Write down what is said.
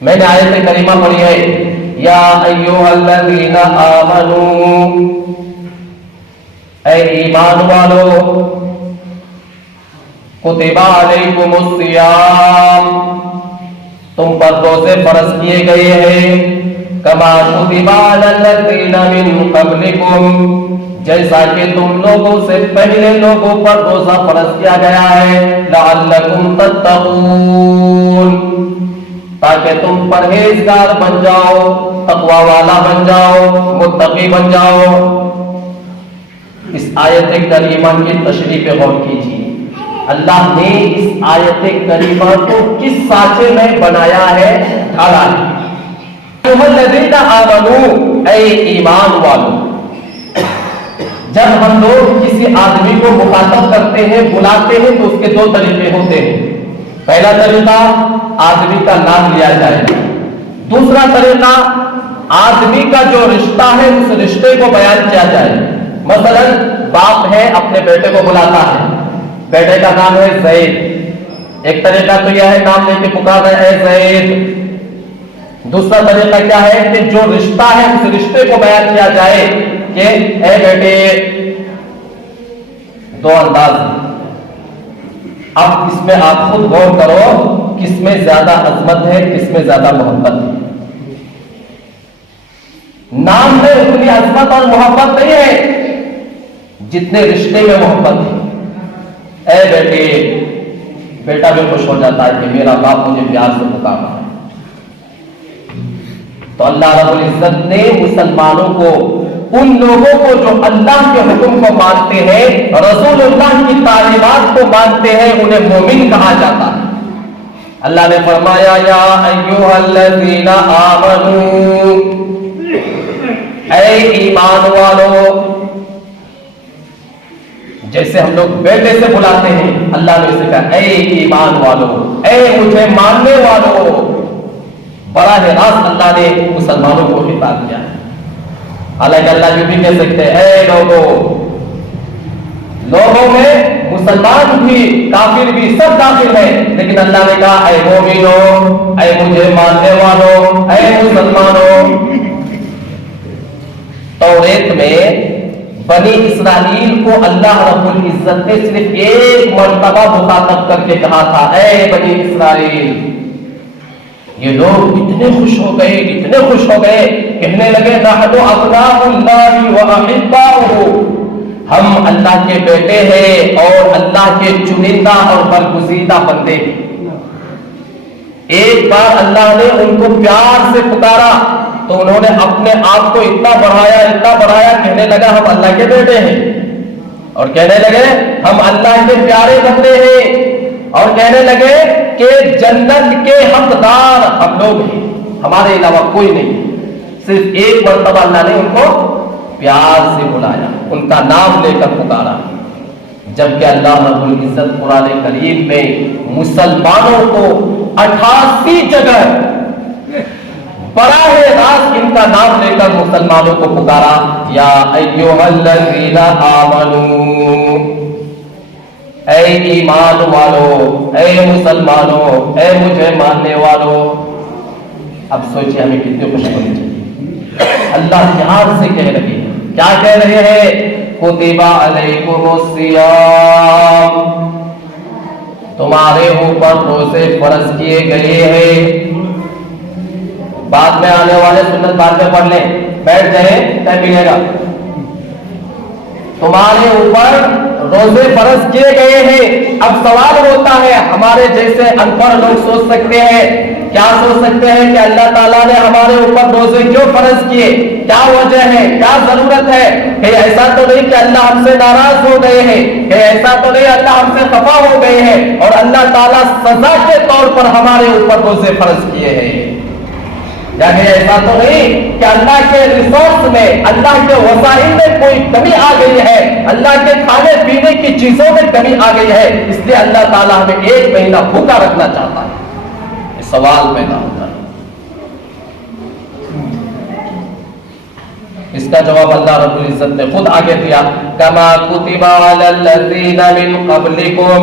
میں نے آیت کریمہ پڑھی ہے، یا ایھا الذین آمنوا، اے ایمان والو، کتب علیکم الصیام، تم پر روزے فرض کیے گئے ہیں، کما کتب علی الذین من قبلکم، جیسا کہ تم لوگوں سے پہلے لوگوں پر روزہ فرض کیا گیا ہے، لعلکم تتقون، تاکہ تم پرہیزگار بن جاؤ، تقوی والا بن جاؤ، متقی بن جاؤ۔ اس آیت کریمہ کی تشریح پہ غور کیجیے، اللہ نے اس آیت کریمہ کو کس سانچے میں بنایا ہے، ڈھالا ہے۔ الذین آمنوا، اے ایمان والو، جب ہم لوگ کسی آدمی کو مخاطب کرتے ہیں، بلاتے ہیں، تو اس کے دو طریقے ہوتے ہیں۔ پہلا طریقہ آدمی کا نام لیا جائے، دوسرا طریقہ آدمی کا جو رشتہ ہے اس رشتے کو بیان کیا جائے۔ مثلا باپ ہے، اپنے بیٹے کو بلاتا ہے، بیٹے کا نام ہے زید، ایک طریقہ تو یہ ہے نام لے کے پکارا ہے اے زید۔ دوسرا طریقہ کیا ہے کہ جو رشتہ ہے اس رشتے کو بیان کیا جائے کہ اے بیٹے، دو انداز۔ اب اس میں آپ خود غور کرو، کس میں زیادہ عظمت ہے، کس میں زیادہ محبت ہے۔ نام میں اتنی عظمت اور محبت نہیں ہے جتنے رشتے میں محبت ہے۔ اے بیٹے، بیٹا بھی خوش ہو جاتا ہے کہ میرا باپ مجھے پیار سے پکارا ہے۔ تو اللہ رب العزت نے مسلمانوں کو، ان لوگوں کو جو اللہ کے حکم کو مانتے ہیں، رسول اللہ کی تعلیمات کو مانتے ہیں، انہیں مومن کہا جاتا ہے۔ اللہ نے فرمایا یا ایھا الذین آمنوا، اے ایمان والو، جیسے ہم لوگ بیٹے سے بلاتے ہیں، اللہ نے اسے کہا اے ایمان والو، اے مجھے ماننے والو۔ براہ راست اللہ نے مسلمانوں کو خطاب کیا ہے۔ حالانکہ اللہ یہ بھی کہہ سکتے ہیں اے لوگوں میں مسلمان بھی کافر بھی سب داخل ہیں، لیکن اللہ نے کہا اے مومنو، اے مجھے ماننے والوں، اے مسلمانوں۔ توریت میں بنی اسرائیل کو اللہ رب العزت نے صرف ایک مرتبہ مخاطب کر کے کہا تھا اے بنی اسرائیل۔ یہ لوگ اتنے خوش ہو گئے، کہنے لگے نحن ابناء اللہ واحباؤہ، ہم اللہ کے بیٹے ہیں اور اللہ کے چنندہ اور برگزیدہ بندے ہیں۔ ایک بار اللہ نے ان کو پیار سے پکارا تو انہوں نے اپنے آپ کو اتنا بڑھایا، کہنے لگا ہم اللہ کے بیٹے ہیں، اور کہنے لگے ہم اللہ کے پیارے بندے ہیں، اور کہنے لگے کہ جنت کے حقدار ہم لوگ ہیں، ہمارے علاوہ کوئی نہیں۔ صرف ایک مرتبہ اللہ نے ان کو پیار سے بلایا، ان کا نام لے کر پکارا، جبکہ اللہ رب العزت قرآن کریم میں مسلمانوں کو 88 جگہ براہ راست ان کا نام لے کر مسلمانوں کو پکارا، یا ایھا الذین آمنوا، اے ایمان والو، اے مسلمانوں، اے مجھے ماننے والو۔ اب سوچئے ہمیں کتنی خوشی ہونی چاہیے۔ اللہ پیار سے کہہ رہے ہیں، کیا کہہ رہے ہیں؟ کتب علیکم الصیام، تمہارے اوپر روزے فرض کیے گئے ہیں۔ بعد میں آنے والے سنت بعد میں پڑھ لیں، بیٹھ جائیں، ٹائم ملے گا۔ تمہارے اوپر روزے فرض کیے گئے ہیں۔ اب سوال ہوتا ہے، ہمارے جیسے ان پڑھ لوگ سوچ سکتے ہیں، کیا سوچ سکتے ہیں کہ اللہ تعالیٰ نے ہمارے اوپر روزے کیوں فرض کیے، کیا وجہ ہے، کیا ضرورت ہے؟ کہ ایسا تو نہیں کہ اللہ ہم سے ناراض ہو گئے ہیں، کہ ایسا تو نہیں اللہ ہم سے خفا ہو گئے ہیں اور اللہ تعالیٰ سزا کے طور پر ہمارے اوپر روزے فرض کیے ہیں؟ یعنی ایسا تو نہیں کہ اللہ کے ریسورس میں، اللہ کے وسائل میں کوئی کمی آ گئی ہے، اللہ کے کھانے پینے کی چیزوں میں کمی آ گئی ہے، اس لیے اللہ تعالیٰ ہمیں 1 مہینہ بھوکا رکھنا چاہتا ہے؟ یہ سوال پیدا ہوتا ہے۔ اس کا جواب اللہ رب العزت نے خود آگے دیا، کما کتب علی الذین من قبلکم،